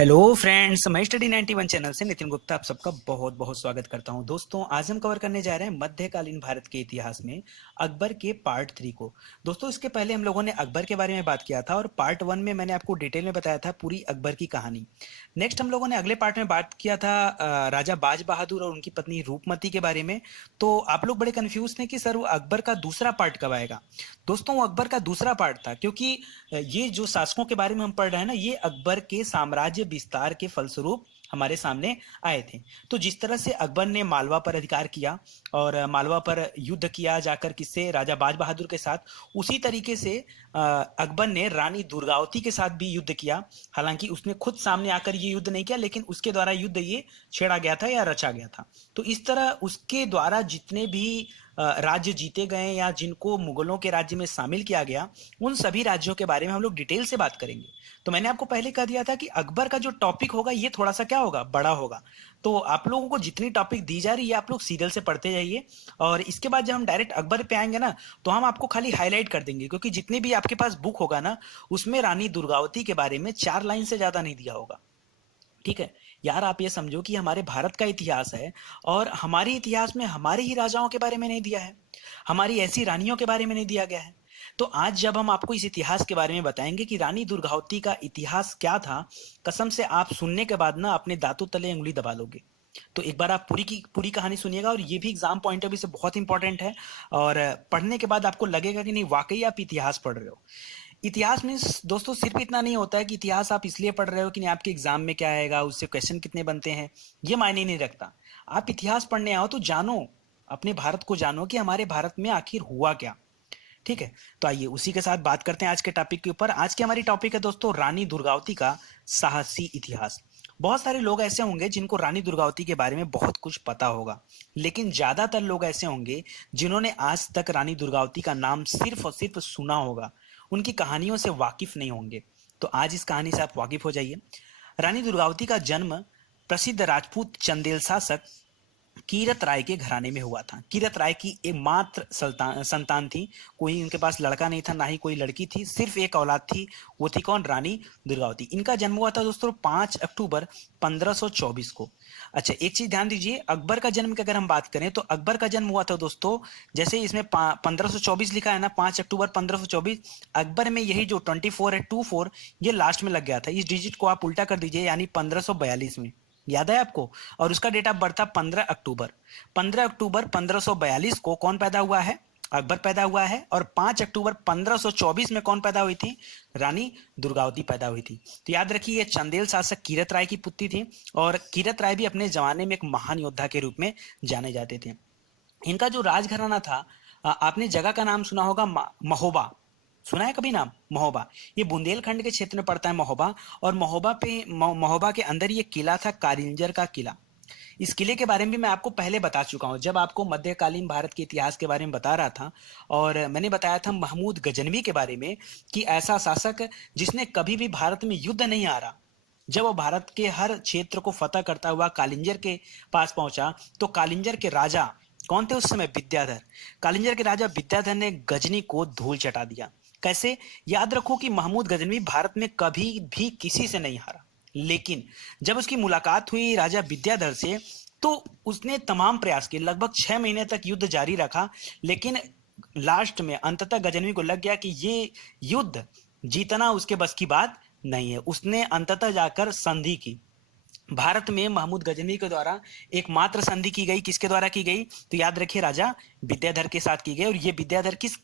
Hello friends, मैं study 91 channel से नितिन गुप्ता आप सबका बहुत बहुत स्वागत करता हूं। दोस्तों, आज हम कवर करने जा रहे हैं मध्यकालीन भारत के इतिहास में अकबर के पार्ट 3 को। दोस्तों, इसके पहले हम लोगों ने अकबर के बारे में बात किया था और पार्ट 1 में मैंने आपको डिटेल में बताया था पूरी अकबर की कहानी। नेक्स्ट हम लोगों ने अगले पार्ट में बात किया था राजा बाज बहादुर और उनकी पत्नी रूपमती के बारे में। तो आप लोग बड़े कंफ्यूज थे कि सर वो अकबर का दूसरा पार्ट कब आएगा। दोस्तों, वो अकबर का दूसरा पार्ट था क्योंकि ये जो शासकों के बारे में हम पढ़ रहे हैं ना, ये अकबर के साम्राज्य विस्तार के फलस्वरूप हमारे सामने आए थे। तो जिस तरह से अकबर ने मालवा पर अधिकार किया और मालवा पर युद्ध किया जाकर किससे, राजा बाज बहादुर के साथ, उसी तरीके से अकबर ने रानी दुर्गावती के साथ भी युद्ध किया। हालांकि उसने खुद सामने आकर ये युद्ध नहीं किया, लेकिन उसके द्वारा युद्ध ये छेड़ा गया था या रचा गया था। तो इस तरह उसके द्वारा जितने भी राज्य जीते गए या जिनको मुगलों के राज्य में शामिल किया गया, उन सभी राज्यों के बारे में हम लोग डिटेल से बात करेंगे। तो मैंने आपको पहले कह दिया था कि अकबर का जो टॉपिक होगा ये थोड़ा सा क्या होगा, बड़ा होगा। तो आप लोगों को जितनी टॉपिक दी जा रही है आप लोग सीरियल से पढ़ते जाइए, और इसके बाद जब हम डायरेक्ट अकबर पे आएंगे ना, तो हम आपको खाली हाईलाइट कर देंगे, क्योंकि जितने भी आपके पास बुक होगा ना, उसमें रानी दुर्गावती के बारे में 4 लाइन से ज्यादा नहीं दिया होगा। ठीक है यार, आप ये समझो कि हमारे भारत का इतिहास है और हमारे इतिहास में हमारे ही राजाओं के बारे में नहीं दिया है, हमारी ऐसी रानियों के बारे में नहीं दिया गया है। तो आज जब हम आपको इस इतिहास के बारे में बताएंगे कि रानी दुर्गावती का इतिहास क्या था, कसम से आप सुनने के बाद ना अपने दांतों तले उंगली दबा लोगे। तो एक बार आप पूरी की पूरी कहानी सुनिएगा, और ये भी एग्जाम पॉइंट ऑफ व्यू से बहुत इंपॉर्टेंट है। और पढ़ने के बाद आपको लगेगा कि नहीं, वाकई आप इतिहास पढ़ रहे हो। इतिहास में दोस्तों सिर्फ इतना नहीं होता है कि इतिहास आप इसलिए पढ़ रहे हो कि नहीं आपके एग्जाम में क्या आएगा, उससे क्वेश्चन कितने बनते हैं, ये मायने नहीं रखता। आप इतिहास पढ़ने आओ तो जानो, अपने भारत को जानो कि हमारे भारत में आखिर हुआ क्या। ठीक है, तो आइए उसी के साथ बात करते हैं आज के टॉपिक के ऊपर। आज की हमारी टॉपिक है दोस्तों, रानी दुर्गावती का साहसी इतिहास। बहुत सारे लोग ऐसे होंगे जिनको रानी दुर्गावती के बारे में बहुत कुछ पता होगा, लेकिन ज्यादातर लोग ऐसे होंगे जिन्होंने आज तक रानी दुर्गावती का नाम सिर्फ और सिर्फ सुना होगा, उनकी कहानियों से वाकिफ नहीं होंगे। तो आज इस कहानी से आप वाकिफ हो जाइए। रानी दुर्गावती का जन्म प्रसिद्ध राजपूत चंदेल शासक कीरत राय के घराने में हुआ था। कीरत राय की एकमात्र संतान थी, कोई उनके पास लड़का नहीं था, ना ही कोई लड़की थी, सिर्फ एक औलाद थी। वो थी कौन? रानी दुर्गावती। इनका जन्म हुआ था दोस्तों 5 अक्टूबर 1524 को। अच्छा, एक चीज ध्यान दीजिए, अकबर का जन्म की अगर हम बात करें तो अकबर का जन्म हुआ था दोस्तों, जैसे इसमें 1524 लिखा है ना, 5 अक्टूबर 1524, अकबर में यही जो 24 है, 24, ये लास्ट में लग गया था। इस डिजिट को आप उल्टा कर दीजिए, यानी 1542 में। याद है आपको? और उसका डेट ऑफ बर्थ था 15 अक्टूबर। 15 अक्टूबर 1542 को कौन पैदा हुआ है? अकबर पैदा हुआ है। और 5 अक्टूबर 1524 में कौन पैदा हुई थी? रानी दुर्गावती पैदा हुई थी। तो याद रखिए, ये चंदेल शासक कीरत राय की पुत्री थी, और कीरत राय भी अपने जमाने में एक महान योद्धा के रूप में जाने जाते थे। इनका जो राजघराना था, आपने जगह का नाम सुना होगा, महोबा। सुना है कभी नाम? महोबा। ये बुंदेलखंड के क्षेत्र में पड़ता है महोबा। और महोबा के अंदर ये किला था, कारिंजर का किला। इस किले के बारे में भी मैं आपको पहले बता चुका हूं, जब आपको मध्यकालीन भारत के इतिहास के बारे में बता रहा था। और मैंने बताया था महमूद गजनवी के बारे में कि ऐसा शासक जिसने कभी भी भारत में युद्ध नहीं हारा, जब वो भारत के हर क्षेत्र को फतह करता हुआ कालिंजर के पास पहुंचा, तो कालिंजर के राजा कौन थे उस समय? विद्याधर। कालिंजर के राजा विद्याधर ने गजनी को धूल चटा दिया। कैसे? याद रखो कि महमूद गजनवी भारत में कभी भी किसी से नहीं हारा, लेकिन जब उसकी मुलाकात हुई राजा विद्याधर से, तो उसने तमाम प्रयास किए, लगभग 6 महीने तक युद्ध जारी रखा। लेकिन लास्ट में अंततः गजनवी को लग गया कि ये युद्ध जीतना उसके बस की बात नहीं है। उसने अंततः जाकर संधि की। भारत में महमूद गजनवी के द्वारा एकमात्र संधि की गई, किसके द्वारा की गई? तो याद रखिए, राजा विद्याधर के साथ की गई। और ये विद्याधर किस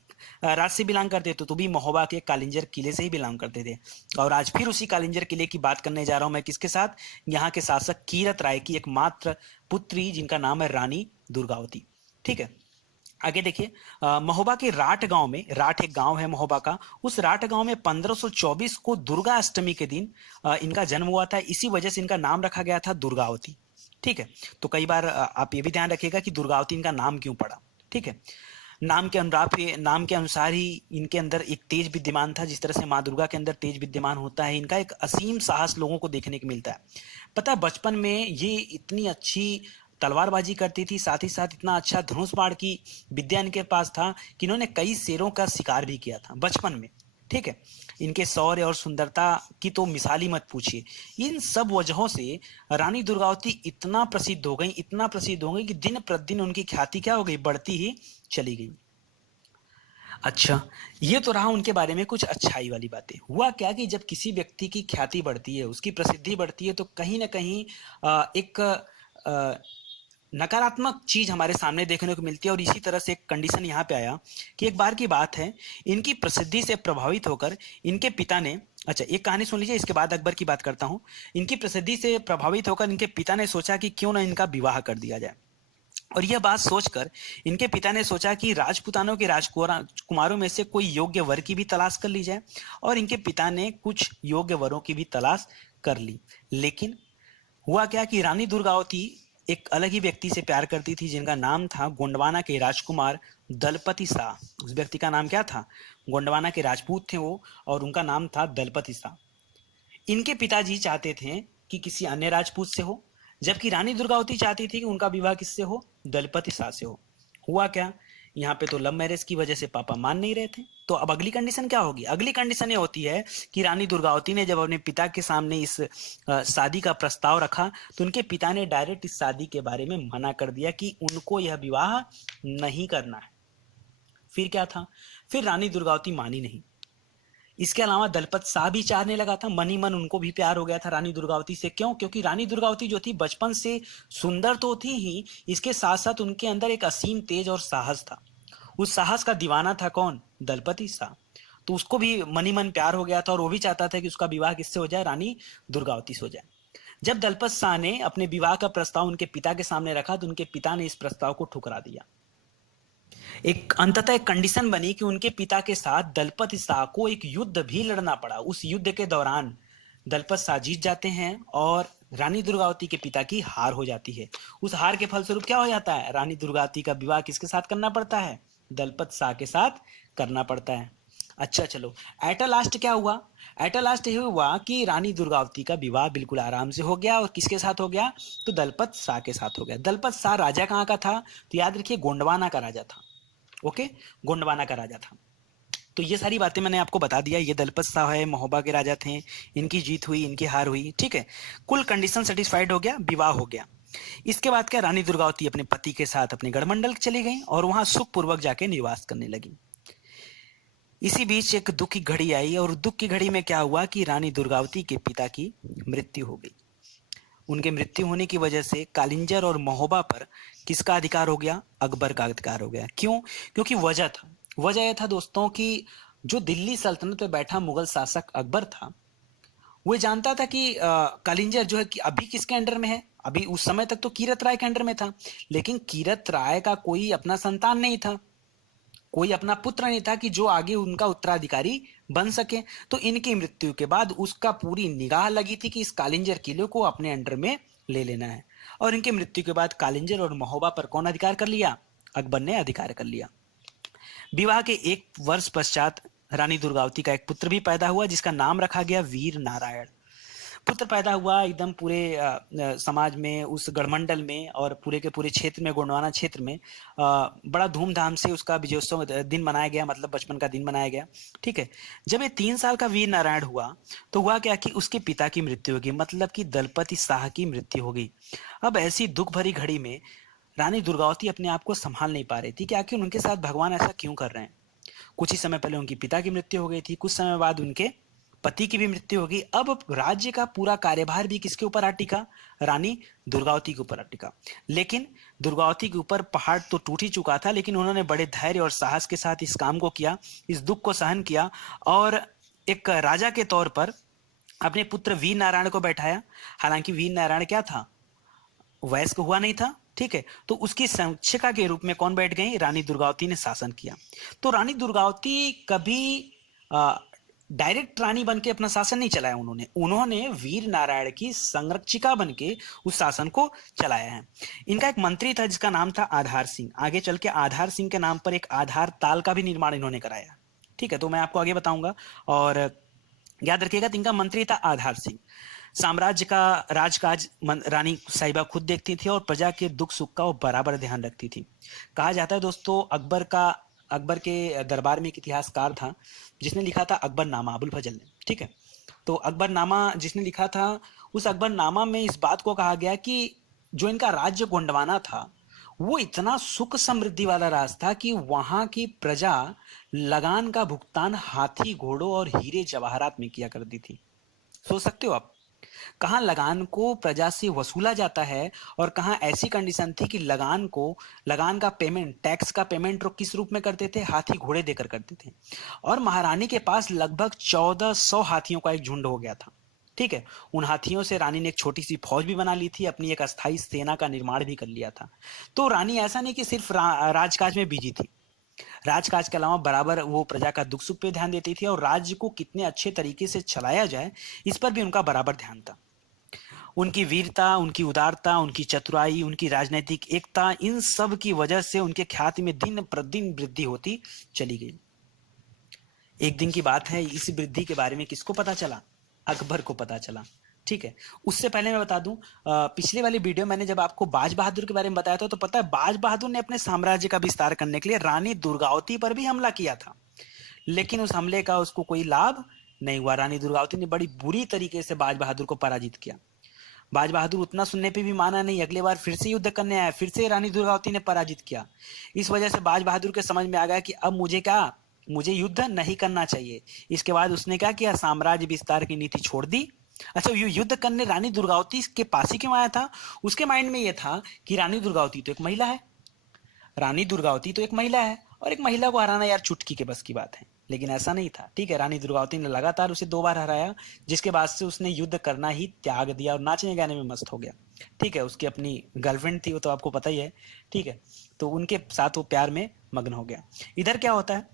राज्य से बिलोंग करते थे? तो भी महोबा के कालिंजर किले से ही बिलोंग करते थे। और आज फिर उसी कालिंजर किले की बात करने जा रहा हूं मैं, किसके साथ? यहाँ के शासक कीरत राय की एकमात्र पुत्री, जिनका नाम है रानी दुर्गावती। ठीक है, आगे देखिए। महोबा के राठ गांव में, राठ एक गांव है महोबा का, उस राठ गांव में 1524 को दुर्गा अष्टमी के दिन इनका जन्म हुआ था। इसी वजह से इनका नाम रखा गया था दुर्गावती। ठीक है, तो कई बार आप ये भी ध्यान रखिएगा कि दुर्गावती इनका नाम क्यों पड़ा। ठीक है, नाम के अनुसार ही इनके अंदर एक तेज विद्यमान था। जिस तरह से माँ दुर्गा के अंदर तेज विद्यमान होता है, इनका एक असीम साहस लोगों को देखने को मिलता है। पता है, बचपन में ये इतनी अच्छी तलवारबाजी करती थी, साथ ही साथ इतना अच्छा धनुष बाण की विद्या इनके पास था कि इन्होंने कई शेरों का शिकार भी किया था बचपन में। ठीक है, इनके शौर्य और सुंदरता की तो मिसाल ही मत पूछिए। इन सब वजहों से रानी दुर्गावती इतना प्रसिद्ध हो गई, इतना प्रसिद्ध हो गई कि दिन प्रतिदिन उनकी ख्याति क्या हो गई, बढ़ती ही चली गई। अच्छा, ये तो रहा उनके बारे में कुछ अच्छाई वाली बातें। हुआ क्या कि जब किसी व्यक्ति की ख्याति बढ़ती है, उसकी प्रसिद्धि बढ़ती है, तो कहीं ना कहीं एक नकारात्मक चीज हमारे सामने देखने को मिलती है। और इसी तरह से एक कंडीशन यहाँ पे आया कि एक बार की बात है, इनकी प्रसिद्धि से प्रभावित होकर इनके पिता ने, अच्छा एक कहानी सुन लीजिए, इसके बाद अकबर की बात करता हूँ। इनकी प्रसिद्धि से प्रभावित होकर इनके पिता ने सोचा कि क्यों ना इनका विवाह कर दिया जाए। और यह बात सोचकर इनके पिता ने सोचा कि राजपुतानों के राजकुमारों में से कोई योग्य वर की भी तलाश कर ली जाए। और इनके पिता ने कुछ योग्य वरों की भी तलाश कर ली। लेकिन हुआ क्या कि रानी दुर्गावती एक अलग ही व्यक्ति से प्यार करती थी, जिनका नाम था गोंडवाना के राजकुमार दलपति शाह। उस व्यक्ति का नाम क्या था, गोंडवाना के राजपूत थे वो, और उनका नाम था दलपति शाह। इनके पिताजी चाहते थे कि किसी अन्य राजपूत से हो, जबकि रानी दुर्गावती चाहती थी कि उनका विवाह किससे हो, दलपति शाह से हो। हुआ क्या, यहाँ पे तो लव मैरिज की वजह से पापा मान नहीं रहे थे। तो अब अगली कंडीशन क्या होगी, अगली कंडीशन ये होती है कि रानी दुर्गावती ने जब अपने पिता के सामने इस शादी का प्रस्ताव रखा, तो उनके पिता ने डायरेक्ट इस शादी के बारे में मना कर दिया कि उनको यह विवाह नहीं करना है। फिर क्या था, फिर रानी दुर्गावती मानी नहीं। इसके अलावा दलपत शाह भी चाहने लगा था, मन ही मन उनको भी प्यार हो गया था रानी दुर्गावती से। क्यों, क्योंकि रानी दुर्गावती जो थी बचपन से सुंदर तो थी ही, इसके साथ साथ उनके अंदर एक असीम तेज और साहस था। उस साहस का दीवाना था कौन, दलपति शाह। तो उसको भी मन ही मन प्यार हो गया था, और वो भी चाहता था कि उसका विवाह किससे हो जाए, रानी दुर्गावती से हो जाए। जब दलपत शाह ने अपने विवाह का प्रस्ताव उनके पिता के सामने रखा, तो उनके पिता ने इस प्रस्ताव को ठुकरा दिया। एक अंततः एक कंडीशन बनी कि उनके पिता के साथ दलपत शाह को एक युद्ध भी लड़ना पड़ा। उस युद्ध के दौरान दलपत शाह जीत जाते हैं और रानी दुर्गावती के पिता की हार हो जाती है। उस हार के फलस्वरूप क्या हो जाता है, रानी दुर्गावती का विवाह किसके साथ करना पड़ता है, दलपत शाह के साथ करना पड़ता है। अच्छा चलो, एट लास्ट क्या हुआ, एट लास्ट ये हुआ कि रानी दुर्गावती का विवाह बिल्कुल आराम से हो गया। और किसके साथ हो गया, तो दलपत शाह के साथ हो गया। दलपत शाह राजा कहाँ का था, तो याद रखिए गोंडवाना का राजा था। ओके, गोंडवाना का राजा था। तो ये सारी बातें मैंने आपको बता दिया। ये दलपत शाह है, महोबा के राजा थे, इनकी जीत हुई, इनकी हार हुई, ठीक है। कुल कंडीशन सेटिस्फाइड हो गया, विवाह हो गया। इसके बाद क्या, रानी दुर्गावती अपने पति के साथ अपने गढ़मंडल चली गई और वहां सुखपूर्वक जाके निवास करने लगी। इसी बीच एक दुख की घड़ी आई, और दुख की घड़ी में क्या हुआ कि रानी दुर्गावती के पिता की मृत्यु हो गई। उनके मृत्यु होने की वजह से कालिंजर और महोबा पर किसका अधिकार हो गया, अकबर का अधिकार हो गया। क्यों, क्योंकि वजह यह था दोस्तों कि जो दिल्ली सल्तनत पे बैठा मुगल शासक अकबर था, वो जानता था कि कालिंजर जो है कि अभी किसके अंडर में है। अभी उस समय तक तो कीरत राय के अंडर में था, लेकिन कीरत राय का कोई अपना संतान नहीं था, कोई अपना पुत्र नहीं था कि जो आगे उनका उत्तराधिकारी बन सके। तो इनकी मृत्यु के बाद उसका पूरी निगाह लगी थी कि इस कालिंजर किले को अपने अंडर में ले लेना है। और इनकी मृत्यु के बाद कालिंजर और महोबा पर कौन अधिकार कर लिया, अकबर ने अधिकार कर लिया। विवाह के एक वर्ष पश्चात रानी दुर्गावती का एक पुत्र भी पैदा हुआ, जिसका नाम रखा गया वीर नारायण। पुत्र पैदा हुआ एकदम पूरे समाज में, उस गढ़मंडल में और पूरे के पूरे क्षेत्र में, गोंडवाना क्षेत्र में बड़ा धूमधाम से उसका विजयोत्सव दिन मनाया गया, मतलब बचपन का दिन मनाया गया, ठीक है। जब ये 3 साल का वीर नारायण हुआ, तो हुआ क्या कि उसके पिता की मृत्यु हो गई, मतलब कि दलपति शाह की मृत्यु हो गई। अब ऐसी दुख भरी घड़ी में रानी दुर्गावती अपने आप को संभाल नहीं पा रही थी कि आखिर उनके साथ भगवान ऐसा क्यों कर रहे हैं। कुछ ही समय पहले उनके पिता की मृत्यु हो गई थी, कुछ समय बाद उनके पति की भी मृत्यु होगी। अब राज्य का पूरा कार्यभार भी किसके ऊपर आ टिका, रानी दुर्गावती के ऊपर आ टिका। लेकिन दुर्गावती के ऊपर पहाड़ तो टूट ही चुका था, लेकिन उन्होंने बड़े धैर्य और साहस के साथ इस काम को किया, इस दुख को सहन किया, और एक राजा के तौर पर अपने पुत्र वीर नारायण को बैठाया। हालांकि वीर नारायण क्या था, वयस्क हुआ नहीं था, ठीक है। तो उसकी संरक्षिका के रूप में कौन बैठ गई, रानी दुर्गावती ने शासन किया। तो रानी दुर्गावती कभी डायरेक्ट रानी बन के अपना शासन नहीं चलाया, उन्होंने वीर नारायण की संरक्षिका बन के उस शासन को चलाया है। इनका एक मंत्री था जिसका नाम था आधार सिंह। आगे चल के आधार सिंह के नाम पर एक आधार ताल का भी निर्माण इन्होंने कराया, ठीक है। तो मैं आपको आगे बताऊंगा, और याद रखिएगा, इनका मंत्री था आधार सिंह। साम्राज्य का राजकाज रानी साहिबा खुद देखती थी, और प्रजा के दुख सुख का वो बराबर ध्यान रखती थी। कहा जाता है दोस्तों, अकबर का अकबर के दरबार में एक इतिहासकार था जिसने लिखा था अकबरनामा, अबुल फजल ने, ठीक है। तो अकबरनामा जिसने लिखा था, उस अकबरनामा में इस बात को कहा गया कि जो इनका राज्य गोंडवाना था वो इतना सुख समृद्धि वाला राज था कि वहां की प्रजा लगान का भुगतान हाथी, घोड़ों और हीरे जवाहरात में किया करती थी। सोच सकते हो आप, कहाँ लगान को प्रजा से वसूला जाता है और कहाँ ऐसी कंडीशन थी कि लगान का पेमेंट, टैक्स का पेमेंट वो किस रूप में करते थे, हाथी घोड़े देकर करते थे। और महारानी के पास लगभग 1400 हाथियों का एक झुंड हो गया था, ठीक है। उन हाथियों से रानी ने एक छोटी सी फौज भी बना ली थी, अपनी एक अस्थाई सेना का निर्माण भी कर लिया था। तो रानी ऐसा नहीं कि सिर्फ राजकाज में बिजी थी, राजकाज के अलावा बराबर वो प्रजा का दुख सुख पे ध्यान देती थी और राज्य को कितने अच्छे तरीके से चलाया जाए इस पर भी उनका बराबर ध्यान था। उनकी वीरता, उनकी उदारता, उनकी चतुराई, उनकी राजनीतिक एकता, इन सब की वजह से उनके ख्याति में दिन प्रतिदिन वृद्धि होती चली गई। एक दिन की बात है, इस वृद्धि के बारे में किसको पता चला? अकबर को पता चला, ठीक है। उससे पहले मैं बता दूं, पिछले वाली वीडियो मैंने जब आपको बाज बहादुर के बारे में बताया था, तो पता है बाज बहादुर ने अपने साम्राज्य का विस्तार करने के लिए रानी दुर्गावती पर भी हमला किया था, लेकिन उस हमले का उसको कोई लाभ नहीं हुआ। रानी दुर्गावती ने बड़ी बुरी तरीके से बाज बहादुर को पराजित किया। बाज बहादुर उतना सुनने पे भी माना नहीं, अगले बार फिर से युद्ध करने आया, फिर से रानी दुर्गावती ने पराजित किया। इस वजह से बाज बहादुर के समझ में आ गया कि अब मुझे युद्ध नहीं करना चाहिए। इसके बाद उसने क्या किया, साम्राज्य विस्तार की नीति छोड़ दी। अच्छा, युद्ध करने रानी दुर्गावती के पास ही क्यों आया था? उसके माइंड में यह था कि रानी दुर्गावती तो एक महिला है, रानी दुर्गावती तो एक महिला है और एक महिला को हराना यार चुटकी के बस की बात है। लेकिन ऐसा नहीं था, ठीक है। रानी दुर्गावती ने लगातार उसे 2 बार हराया, जिसके बाद से उसने युद्ध करना ही त्याग दिया और नाचने गाने में मस्त हो गया, ठीक है। उसकी अपनी गर्लफ्रेंड थी, वो तो आपको पता ही है, ठीक है। तो उनके साथ वो प्यार में मग्न हो गया। इधर क्या होता है,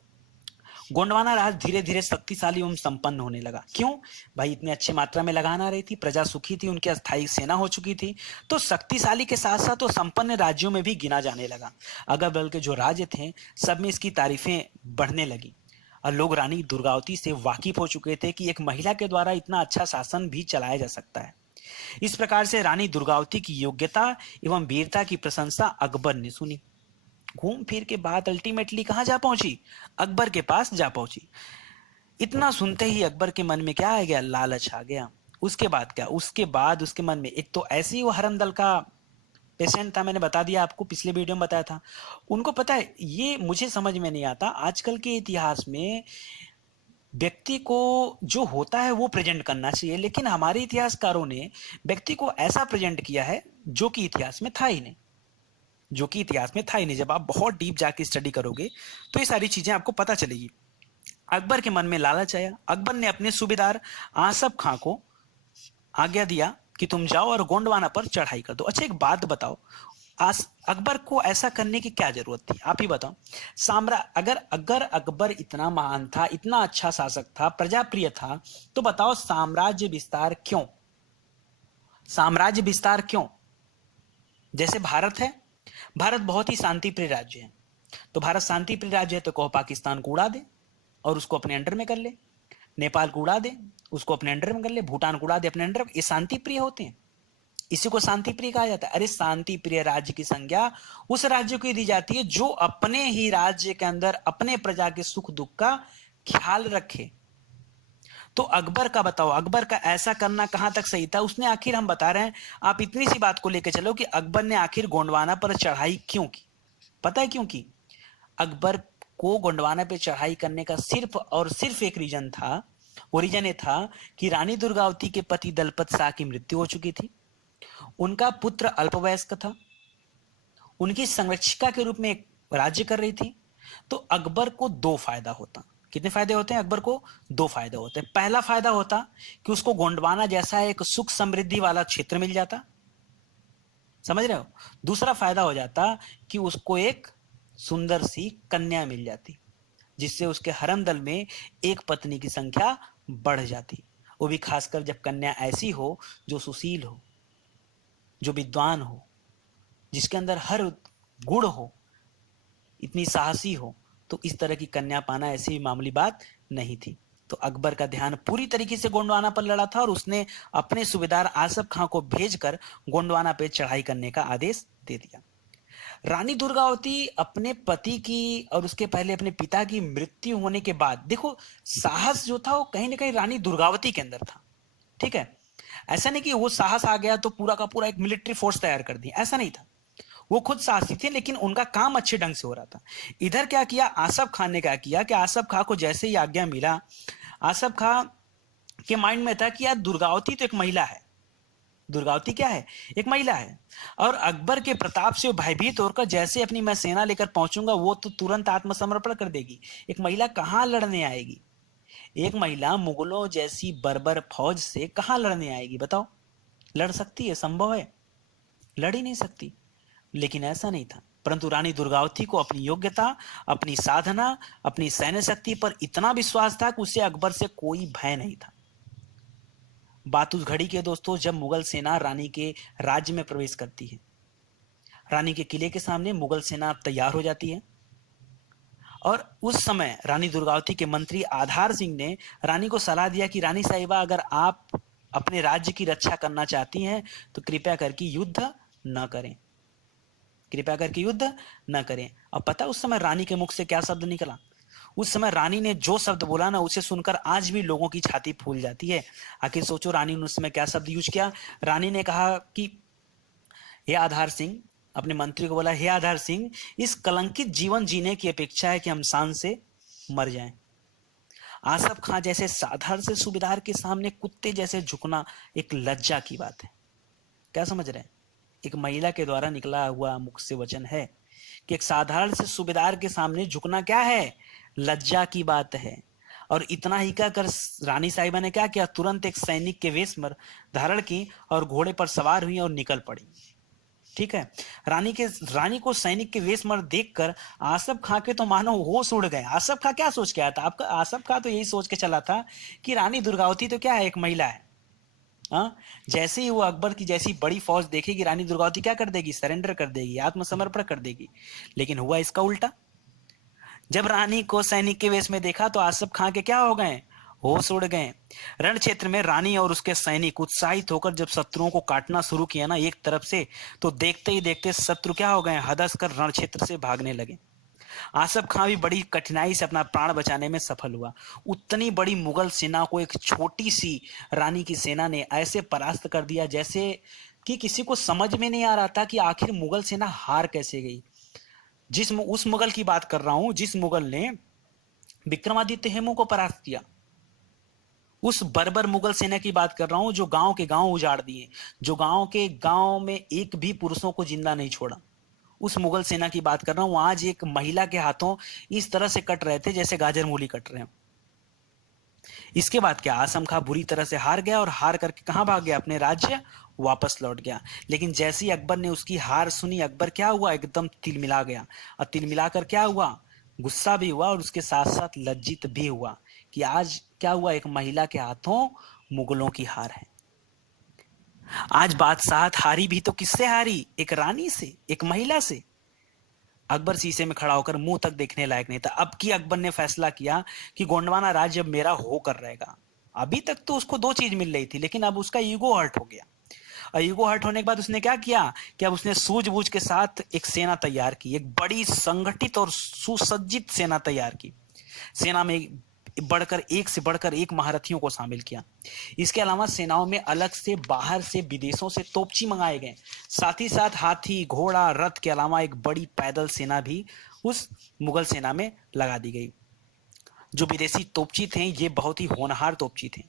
गोंडवाना राज धीरे धीरे शक्तिशाली एवं संपन्न होने लगा। क्यों भाई? इतनी अच्छी मात्रा में लगान आ रही थी, प्रजा सुखी थी, उनकी अस्थायी सेना हो चुकी थी, तो शक्तिशाली के साथ साथ वो संपन्न राज्यों में भी गिना जाने लगा। अगल बगल के जो राज्य थे सब में इसकी तारीफें बढ़ने लगी और लोग रानी दुर्गावती से वाकिफ हो चुके थे कि एक महिला के द्वारा इतना अच्छा शासन भी चलाया जा सकता है। इस प्रकार से रानी दुर्गावती की योग्यता एवं वीरता की प्रशंसा अकबर ने सुनी। घूम फिर के बात अल्टीमेटली कहां जा पहुंची? अकबर के पास जा पहुंची। इतना सुनते ही अकबर के मन में क्या आ गया? लालच आ गया। उसके बाद क्या? उसके बाद उसके मन में एक तो ऐसे ही वो हरम दल का पेशेंट था, मैंने बता दिया आपको, पिछले वीडियो में बताया था। उनको पता है, ये मुझे समझ में नहीं आता आजकल के इतिहास में व्यक्ति को जो होता है वो प्रेजेंट करना चाहिए, लेकिन हमारे इतिहासकारों ने व्यक्ति को ऐसा प्रेजेंट किया है जो कि इतिहास में था ही नहीं, जो कि इतिहास में था ही नहीं। जब आप बहुत डीप जाके स्टडी करोगे तो ये सारी चीजें आपको पता चलेगी। अकबर के मन में लालच आया। अकबर ने अपने सूबेदार आसफ खां को आज्ञा दिया कि तुम जाओ और गोंडवाना पर चढ़ाई कर दो। अच्छा, एक बात बताओ, अकबर को ऐसा करने की क्या जरूरत थी? आप ही बताओ। अगर अकबर इतना महान था, इतना अच्छा शासक था, प्रजाप्रिय था, तो बताओ साम्राज्य विस्तार क्यों? साम्राज्य विस्तार क्यों? जैसे भारत है, भारत बहुत ही शांति प्रिय राज्य है, तो भारत शांति प्रिय राज्य है तो कहो पाकिस्तान को उड़ा दे और उसको अपने अंडर में कर ले, नेपाल को उड़ा दे उसको अपने अंडर में कर ले, भूटान को उड़ा दे अपने अंडर में। ये शांति प्रिय होते हैं, इसी को शांति प्रिय कहा जाता है। अरे शांति प्रिय राज्य की संज्ञा उस राज्य को दी जाती है जो अपने ही राज्य के अंदर अपने प्रजा के सुख दुख का ख्याल रखे। तो अकबर का बताओ, अकबर का ऐसा करना कहां तक सही था? उसने आखिर, हम बता रहे हैं, आप इतनी सी बात को लेकर चलो कि अकबर ने आखिर गोंडवाना पर चढ़ाई क्यों की? पता है क्यों की? अकबर को गोंडवाना पे चढ़ाई करने का सिर्फ और सिर्फ एक रीजन था। वो रीजन ये था कि रानी दुर्गावती के पति दलपत शाह की मृत्यु हो चुकी थी, उनका पुत्र अल्पवयस्क था, उनकी संरक्षिका के रूप में एक राज्य कर रही थी। तो अकबर को 2 फायदा होता। कितने फायदे होते हैं अकबर को? 2 फायदे होते हैं। पहला फायदा होता कि उसको गोंडवाना जैसा एक सुख समृद्धि वाला क्षेत्र मिल जाता, समझ रहे हो? दूसरा फायदा हो जाता कि उसको एक सुंदर सी कन्या मिल जाती, जिससे उसके हरम दल में एक पत्नी की संख्या बढ़ जाती। वो भी खासकर जब कन्या ऐसी हो जो सुशील हो, जो विद्वान हो, जिसके अंदर हर गुण हो, इतनी साहसी हो। तो इस तरह की कन्या पाना ऐसी मामूली बात नहीं थी। तो अकबर का ध्यान पूरी तरीके से गोंडवाना पर लड़ा था और उसने अपने सूबेदार आसफ खां को भेजकर गोंडवाना पे चढ़ाई करने का आदेश दे दिया। रानी दुर्गावती अपने पति की और उसके पहले अपने पिता की मृत्यु होने के बाद देखो, साहस जो था वो कहीं ना कहीं रानी दुर्गावती के अंदर था। ठीक है, ऐसा नहीं कि वो साहस आ गया तो पूरा का पूरा एक मिलिट्री फोर्स तैयार कर दिया, ऐसा नहीं था। वो खुद साहसी थे लेकिन उनका काम अच्छे ढंग से हो रहा था। इधर क्या किया आसफ खान ने, क्या किया कि आसफ खां को जैसे ही आज्ञा मिला, आसफ खां के माइंड में था कि यार दुर्गावती तो एक महिला है, दुर्गावती क्या है, एक महिला है। और अकबर के प्रताप से वो भयभीत होकर जैसे अपनी मैं सेना लेकर पहुंचूंगा वो तो तुरंत आत्मसमर्पण कर देगी। एक महिला कहां लड़ने आएगी, एक महिला मुगलों जैसी बर्बर फौज से कहां लड़ने आएगी बताओ। लड़ सकती है, संभव है, लड़ ही नहीं सकती। लेकिन ऐसा नहीं था, परंतु रानी दुर्गावती को अपनी योग्यता, अपनी साधना, अपनी सैन्य शक्ति पर इतना विश्वास था कि उसे अकबर से कोई भय नहीं था। बात उस घड़ी की है दोस्तों जब मुगल सेना रानी के राज्य में प्रवेश करती है। रानी के किले के सामने मुगल सेना तैयार हो जाती है और उस समय रानी दुर्गावती के मंत्री आधार सिंह ने रानी को सलाह दिया कि रानी साहिबा, अगर आप अपने राज्य की रक्षा करना चाहती हैं तो कृपया करके युद्ध न करें, कृपया करके युद्ध न करें। अब पता उस समय रानी के मुख से क्या शब्द निकला? उस समय रानी ने जो शब्द बोला ना, उसे सुनकर आज भी लोगों की छाती फूल जाती है। आखिर सोचो रानी ने उस समय क्या शब्द यूज किया। रानी ने कहा कि हे आधार सिंह, अपने मंत्री को बोला, हे आधार सिंह, इस कलंकित जीवन जीने की अपेक्षा है कि हम शान से मर जाएं। आसफ खां जैसे साधारण से सूबेदार के सामने कुत्ते जैसे झुकना एक लज्जा की बात है। क्या समझ रहे हैं? एक महिला के द्वारा निकला हुआ मुख से वचन है कि एक साधारण से सूबेदार के सामने झुकना क्या है, लज्जा की बात है। और इतना ही कहकर रानी साहिबा ने क्या किया, तुरंत एक सैनिक के वेश में धारण की और घोड़े पर सवार हुई और निकल पड़ी। ठीक है, रानी को सैनिक के वेश में देखकर आसफ खां के तो मानो होश उड़ गए। आसफ खां क्या सोच के आया था आपका? आसफ खां तो यही सोच के चला था कि रानी दुर्गावती तो क्या है, एक महिला है। हाँ, जैसे ही वो अकबर की जैसी बड़ी फौज देखेगी, रानी दुर्गावती क्या कर देगी, सरेंडर कर देगी, आत्मसमर्पण कर देगी। लेकिन हुआ इसका उल्टा। जब रानी को सैनिक के वेश में देखा तो आसफ खां के क्या हो गए, होश उड़ गए। रण क्षेत्र में रानी और उसके सैनिक उत्साहित होकर जब शत्रुओं को काटना शुरू किया ना एक तरफ से, तो देखते ही देखते शत्रु क्या हो गए, हदस कर रण क्षेत्र से भागने लगे। आसफ खां भी बड़ी कठिनाई से अपना प्राण बचाने में सफल हुआ। उतनी बड़ी मुगल सेना को एक छोटी सी रानी की सेना ने ऐसे परास्त कर दिया जैसे कि किसी को समझ में नहीं आ रहा था कि आखिर मुगल सेना हार कैसे गई। उस मुगल की बात कर रहा हूं जिस मुगल ने विक्रमादित्य हेमू को परास्त किया। उस बर्बर मुगल सेना की बात कर रहा हूं जो गांव के गांव उजाड़ दिए, जो गांव के गांव में एक भी पुरुषों को जिंदा नहीं छोड़ा। उस मुगल सेना की बात कर रहा हूं, आज एक महिला के हाथों इस तरह से कट रहे थे जैसे गाजर मूली कट रहे हैं। इसके बाद क्या, आसम खां बुरी तरह से हार गया और हार करके कहां भाग गया, अपने राज्य वापस लौट गया। लेकिन जैसे ही अकबर ने उसकी हार सुनी, अकबर क्या हुआ, एकदम तिलमिला गया। और तिलमिला कर क्या हुआ, गुस्सा भी हुआ और उसके साथ साथ लज्जित भी हुआ कि आज क्या हुआ, एक महिला के हाथों मुगलों की हार है। आज बादशाह हारी भी तो किससे हारी, एक रानी से, एक महिला से। अकबर शीशे में खड़ा होकर मुंह तक देखने लायक नहीं था। अब की अकबर ने फैसला किया कि गोंडवाना राज्य अब मेरा होकर रहेगा। अभी तक तो उसको दो चीज मिल रही थी, लेकिन अब उसका ईगो हर्ट हो गया। और ईगो हर्ट होने के बाद उसने क्या किया कि अब उसने सूझबूझ के साथ एक सेना तैयार की, एक बड़ी संगठित और सुसज्जित सेना तैयार की। सेना में एक से बढ़कर एक महारथियों को शामिल किया। इसके अलावा सेनाओं में अलग से बाहर से विदेशों से तोपची मंगाए गए। साथ ही साथ हाथी, घोड़ा, रथ के अलावा एक बड़ी पैदल सेना भी उस मुगल सेना में लगा दी गई। जो विदेशी तोपची थे ये बहुत ही होनहार तोपची थे।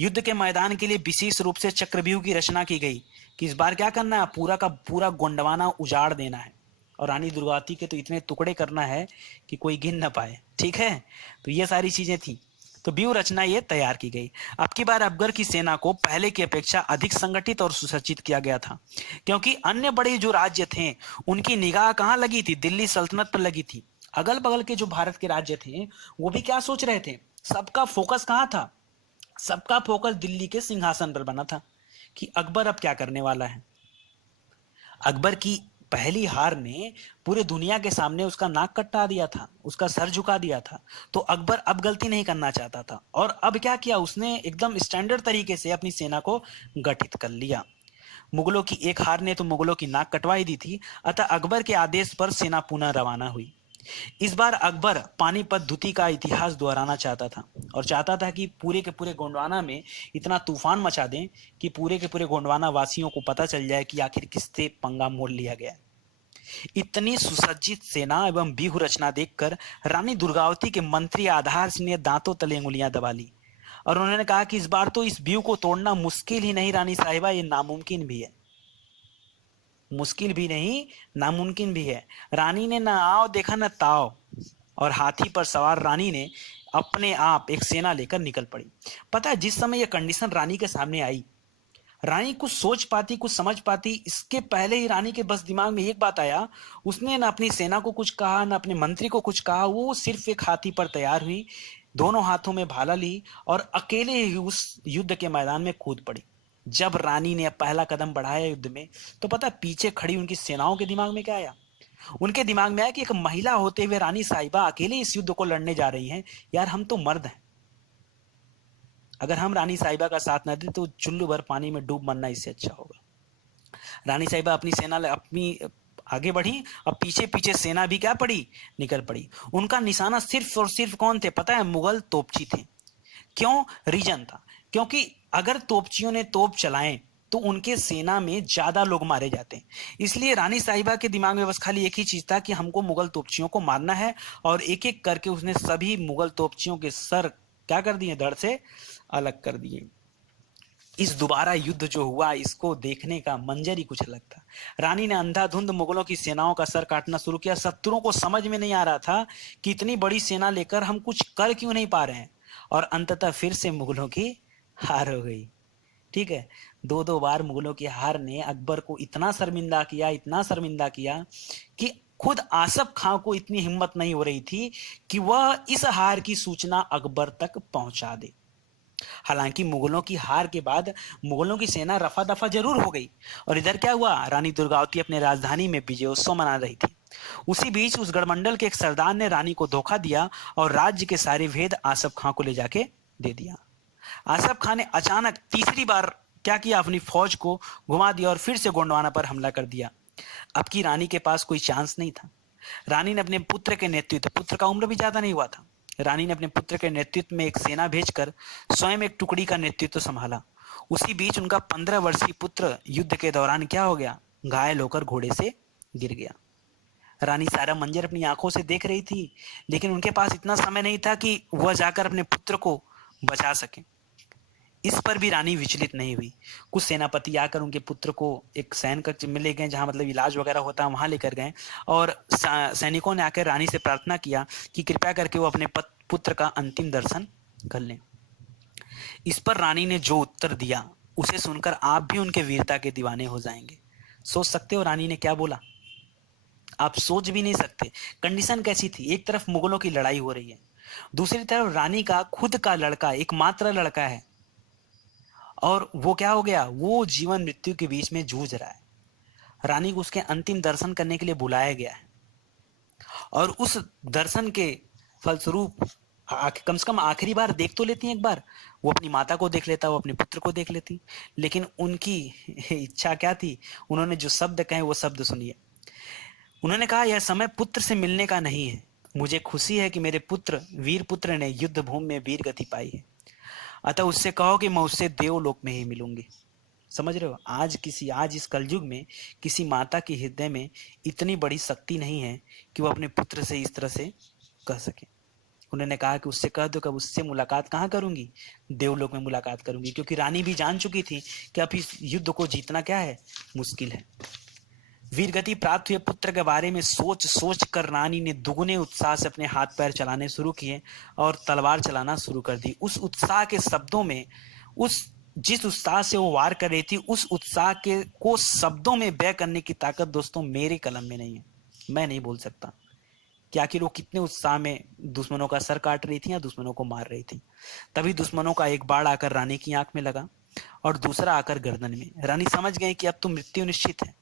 युद्ध के मैदान के लिए विशेष रूप से चक्रव्यूह की रचना की गई कि इस बार क्या करना है, पूरा का पूरा गोंडवाना उजाड़ देना है और रानी दुर्गावती के तो इतने टुकड़े करना है कि कोई गिन ना पाए। ठीक है, तो ये सारी चीजें थी, तो व्यूह रचना ये तैयार की गई। अब की बार अकबर की सेना को पहले की अपेक्षा अधिक संगठित और सुसज्जित किया गया था, क्योंकि अन्य बड़े जो राज्य थे उनकी निगाह कहाँ लगी थी, दिल्ली सल्तनत पर लगी थी। अगल बगल के जो भारत के राज्य थे वो भी क्या सोच रहे थे, सबका फोकस कहाँ था, सबका फोकस दिल्ली के सिंहासन पर बना था कि अकबर अब क्या करने वाला है। अकबर की पहली हार ने पूरे दुनिया के सामने उसका नाक कटा दिया था, उसका सर झुका दिया था। तो अकबर अब गलती नहीं करना चाहता था और अब क्या किया उसने, एकदम स्टैंडर्ड तरीके से अपनी सेना को गठित कर लिया। मुगलों की एक हार ने तो मुगलों की नाक कटवा ही दी थी, अतः अकबर के आदेश पर सेना पुनः रवाना हुई। इस बार अकबर पानीपत धुती का इतिहास दोहराना चाहता था और चाहता था कि पूरे के पूरे गोंडवाना में इतना तूफान मचा दें कि पूरे के पूरे गोंडवाना वासियों को पता चल जाए कि आखिर किससे पंगा मोल लिया गया। इतनी सुसज्जित सेना एवं व्यूह रचना देखकर रानी दुर्गावती के मंत्री आधार सिंह ने दांतों तले उंगलियां दबा ली और उन्होंने कहा कि इस बार तो इस व्यू को तोड़ना मुश्किल ही नहीं रानी साहिबा, ये नामुमकिन भी है। मुश्किल भी नहीं, नामुमकिन भी है। रानी ने ना आओ देखा न ताओ, और हाथी पर सवार रानी ने अपने आप एक सेना लेकर निकल पड़ी। पता है, जिस समय यह कंडीशन रानी के सामने आई, रानी कुछ सोच पाती, कुछ समझ पाती, इसके पहले ही रानी के बस दिमाग में एक बात आया। उसने ना अपनी सेना को कुछ कहा, ना अपने मंत्री को कुछ कहा, वो सिर्फ एक हाथी पर तैयार हुई, दोनों हाथों में भाला ली और अकेले ही उस युद्ध के मैदान में कूद पड़ी। जब रानी ने पहला कदम बढ़ाया युद्ध में, तो पता पीछे खड़ी उनकी सेनाओं के दिमाग में क्या आया? उनके दिमाग में आया कि एक महिला होते हुए रानी साहिबा अकेले इस युद्ध को लड़ने जा रही हैं। यार, हम तो मर्द हैं, अगर हम रानी साहिबा का साथ न दें तो चुल्लू भर पानी में डूब मरना इससे अच्छा होगा। रानी साहिबा अपनी सेना अपनी आगे बढ़ी, अब पीछे पीछे सेना भी क्या पड़ी, निकल पड़ी। उनका निशाना सिर्फ और सिर्फ कौन थे पता है? मुगल तोपची थे। क्यों? रीजन था, क्योंकि अगर तोपचियों ने तोप चलाएं तो उनके सेना में ज्यादा लोग मारे जाते हैं। इसलिए रानी साहिबा के दिमाग में बस खाली एक ही चीज था कि हमको मुगल तोपचियों को मारना है, और एक एक करके उसने सभी मुगल तोपचियों के सर क्या कर दिए, धड़ से अलग कर दिए। इस दोबारा युद्ध जो हुआ, इसको देखने का मंजर ही कुछ अलग था। रानी ने अंधाधुंध मुगलों की सेनाओं का सर काटना शुरू किया। शत्रुओं को समझ में नहीं आ रहा था कि इतनी बड़ी सेना लेकर हम कुछ कर क्यों नहीं पा रहे हैं, और अंततः फिर से मुगलों की हार हो गई। ठीक है, दो दो बार मुगलों की हार ने अकबर को इतना शर्मिंदा किया, इतना शर्मिंदा किया कि खुद आसफ खां को इतनी हिम्मत नहीं हो रही थी कि वह इस हार की सूचना अकबर तक पहुंचा दे। हालांकि मुगलों की हार के बाद मुगलों की सेना रफा दफा जरूर हो गई, और इधर क्या हुआ, रानी दुर्गावती अपने राजधानी में विजयोत्सव मना रही थी। उसी बीच उस गढ़मंडल के एक सरदार ने रानी को धोखा दिया और राज्य के सारे भेद आसफ खां को ले जाके दे दिया। आसफ खान ने अचानक तीसरी बार क्या किया, अपनी फौज को घुमा दिया और फिर से गोंडवाना पर हमला कर दिया। अब की रानी के पास कोई चांस नहीं था। रानी ने अपने पुत्र के नेतृत्व, पुत्र का उम्र भी ज्यादा नहीं हुआ था, रानी ने अपने पुत्र के नेतृत्व में एक सेना भेजकर स्वयं एक टुकड़ी का नेतृत्व संभाला। उसी बीच उनका 15 वर्षीय पुत्र युद्ध के दौरान क्या हो गया, घायल होकर घोड़े से गिर गया। रानी सारा मंजर अपनी आंखों से देख रही थी, लेकिन उनके पास इतना समय नहीं था कि वह जाकर अपने पुत्र को बचा सके। इस पर भी रानी विचलित नहीं हुई। कुछ सेनापति आकर उनके पुत्र को एक सैन कक्ष में ले गए, जहां मतलब इलाज वगैरह होता है, वहां लेकर गए, और सैनिकों ने आकर रानी से प्रार्थना किया कि कृपया करके वो अपने पुत्र का अंतिम दर्शन कर लें। इस पर रानी ने जो उत्तर दिया, उसे सुनकर आप भी उनके वीरता के दीवाने हो जाएंगे। सोच सकते हो रानी ने क्या बोला? आप सोच भी नहीं सकते कंडीशन कैसी थी। एक तरफ मुगलों की लड़ाई हो रही है, दूसरी तरफ रानी का खुद का लड़का, एकमात्र लड़का है, और वो क्या हो गया, वो जीवन मृत्यु के बीच में जूझ रहा है। रानी को उसके अंतिम दर्शन करने के लिए बुलाया गया है, और उस दर्शन के फलस्वरूप कम से कम आखिरी बार देख तो लेती हैं एक बार। वो अपनी माता को देख लेता, वो अपने पुत्र को देख लेती, लेकिन उनकी इच्छा क्या थी, उन्होंने जो शब्द कहे वो शब्द सुनिए। उन्होंने कहा, यह समय पुत्र से मिलने का नहीं है। मुझे खुशी है कि मेरे पुत्र, वीर पुत्र ने युद्ध भूमि में वीर गति पाई है, अतः उससे कहो कि मैं उससे देवलोक में ही मिलूंगी। समझ रहे हो, आज इस कलयुग में किसी माता के हृदय में इतनी बड़ी शक्ति नहीं है कि वो अपने पुत्र से इस तरह से कह सके। उन्होंने कहा कि उससे कह दो कि उससे मुलाकात कहाँ करूंगी, देवलोक में मुलाकात करूंगी, क्योंकि रानी भी जान चुकी थी कि अब इस युद्ध को जीतना क्या है, मुश्किल है। वीरगति प्राप्त हुए पुत्र के बारे में सोच सोच कर रानी ने दुगने उत्साह से अपने हाथ पैर चलाने शुरू किए और तलवार चलाना शुरू कर दी। उस उत्साह के शब्दों में, जिस उत्साह से वो वार कर रही थी, उस उत्साह के को शब्दों में व्यय करने की ताकत दोस्तों मेरे कलम में नहीं है। मैं नहीं बोल सकता कि आखिर वो कितने उत्साह में दुश्मनों का सर काट रही थी या दुश्मनों को मार रही थी। तभी दुश्मनों का एक बाढ़ आकर रानी की आंख में लगा और दूसरा आकर गर्दन में। रानी समझ गई कि अब तो मृत्यु निश्चित है,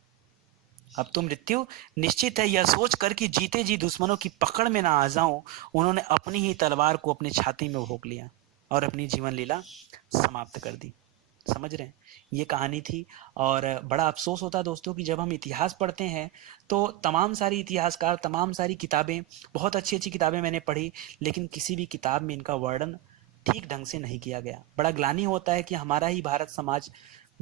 अब तो मृत्यु निश्चित है। यह सोचकर कि जीते जी दुश्मनों की पकड़ में ना आ जाऊं, उन्होंने अपनी ही तलवार को अपनी छाती में भोंक लिया और अपनी जीवन लीला समाप्त कर दी। समझ रहे हैं? ये कहानी थी। और बड़ा अफ़सोस होता है दोस्तों कि जब हम इतिहास पढ़ते हैं, तो तमाम सारी इतिहासकार, तमाम सारी किताबें, बहुत अच्छी-अच्छी किताबें मैंने पढ़ी, लेकिन किसी भी किताब में इनका वर्णन ठीक ढंग से नहीं किया गया। बड़ा ग्लानि होता है कि हमारा ही भारत समाज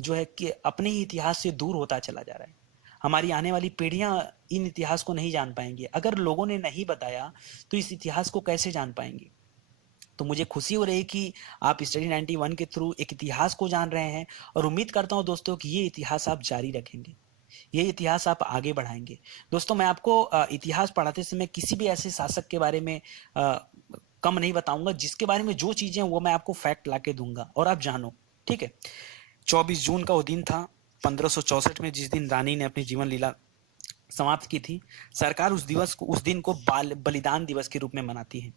जो है कि अपने ही इतिहास से दूर होता चला जा रहा है। हमारी आने वाली पीढ़ियाँ इन इतिहास को नहीं जान पाएँगी। अगर लोगों ने नहीं बताया, तो इस इतिहास को कैसे जान पाएँगे? तो मुझे खुशी हो रही कि आप स्टडी 91 के थ्रू एक इतिहास को जान रहे हैं, और उम्मीद करता हूं दोस्तों कि ये इतिहास आप जारी रखेंगे, ये इतिहास आप आगे बढ़ाएंगे। दोस्तों, मैं आपको इतिहास पढ़ाते समय किसी भी ऐसे शासक के बारे में कम नहीं बताऊंगा, जिसके बारे में जो चीजें वो मैं आपको फैक्ट ला के दूंगा और आप जानो। ठीक है? 24 जून का वो दिन था 1564 में, जिस दिन रानी ने अपनी जीवन लीला समाप्त की थी। सरकार उस दिन को बाल बलिदान दिवस के रूप में मनाती है।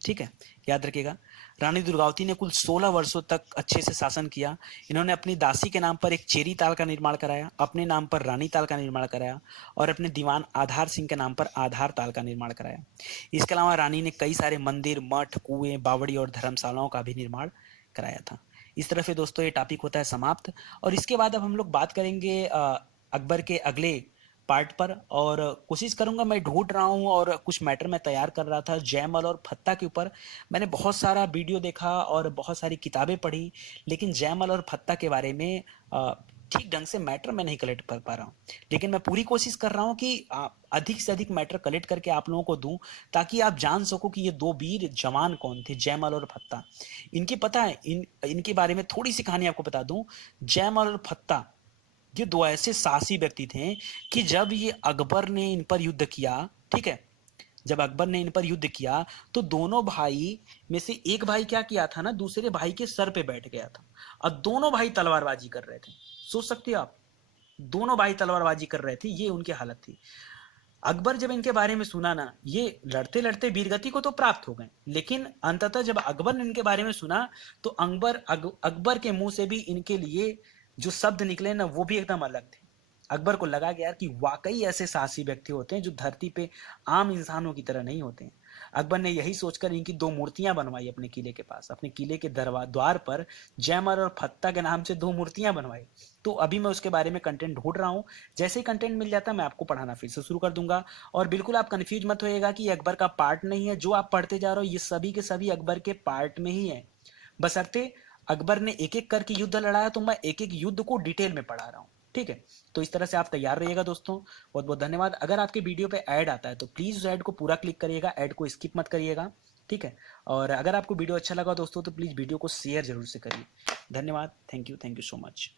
ठीक है? याद रखिएगा। रानी दुर्गावती ने कुल 16 वर्षों तक अच्छे से शासन किया। इन्होंने अपनी दासी के नाम पर एक चेरी ताल का निर्माण कराया, अपने नाम पर रानी ताल का निर्माण कराया, और अपने दीवान आधार सिंह के नाम पर आधार ताल का निर्माण कराया। इसके अलावा रानी ने कई सारे मंदिर, मठ, कुएं, बावड़ी और धर्मशालाओं का भी निर्माण कराया था। इस तरह से दोस्तों ये टॉपिक होता है समाप्त। और इसके बाद अब हम लोग बात करेंगे अकबर के अगले पार्ट पर। और कोशिश करूंगा, मैं ढूंढ रहा हूँ और कुछ मैटर मैं तैयार कर रहा था जयमल और फत्ता के ऊपर। मैंने बहुत सारा वीडियो देखा और बहुत सारी किताबें पढ़ी, लेकिन जयमल और फत्ता के बारे में ठीक ढंग से मैटर मैं नहीं कलेक्ट कर पा रहा हूँ। लेकिन मैं पूरी कोशिश कर रहा हूँ कि अधिक से अधिक मैटर कलेक्ट करके आप लोगों को दूं, ताकि आप जान सको कि ये दो वीर जवान कौन थे, जयमल और फत्ता। इनकी पता है, इनके बारे में थोड़ी सी कहानी आपको बता दूं। जयमल और फत्ता ये दो ऐसे साहसी व्यक्ति थे कि जब ये अकबर ने इन पर युद्ध किया, ठीक है, जब अकबर ने इन पर युद्ध किया, तो दोनों भाई में से एक भाई क्या किया था ना, दूसरे भाई के सर पे बैठ गया था, और दोनों भाई तलवारबाजी कर रहे थे। सोच सकते हो आप, दोनों भाई तलवारबाजी कर रहे थे, ये उनकी हालत थी। अकबर जब इनके बारे में सुना ना, ये लड़ते लड़ते वीरगति को तो प्राप्त हो गए, लेकिन अंततः जब अकबर ने इनके बारे में सुना, तो अकबर के मुंह से भी इनके लिए जो शब्द निकले ना, वो भी एकदम अलग थे। अकबर को लगा कि यार कि वाकई ऐसे साहसी व्यक्ति होते हैं जो धरती पे आम इंसानों की तरह नहीं होते हैं। अकबर ने यही सोचकर इनकी दो मूर्तियां बनवाई अपने किले के पास, अपने किले के द्वार पर जयमल और फत्ता के नाम से दो मूर्तियां बनवाई। तो अभी मैं उसके बारे में कंटेंट ढूंढ रहा हूँ। जैसे ही कंटेंट मिल जाता है, मैं आपको पढ़ाना फिर से शुरू कर दूंगा। और बिल्कुल आप कंफ्यूज मत होइएगा कि ये अकबर का पार्ट नहीं है। जो आप पढ़ते जा रहे हो, ये सभी के सभी अकबर के पार्ट में ही है। बशर्ते अकबर ने एक एक करके युद्ध लड़ाया, तो मैं एक एक युद्ध को डिटेल में पढ़ा रहा हूँ। ठीक है? तो इस तरह से आप तैयार रहिएगा दोस्तों। बहुत बहुत धन्यवाद। अगर आपके वीडियो पे ऐड आता है, तो प्लीज़ उस ऐड को पूरा क्लिक करिएगा, ऐड को स्किप मत करिएगा। ठीक है? और अगर आपको वीडियो अच्छा लगा दोस्तों, तो प्लीज़ वीडियो को शेयर जरूर से करिए। धन्यवाद। Thank you so much.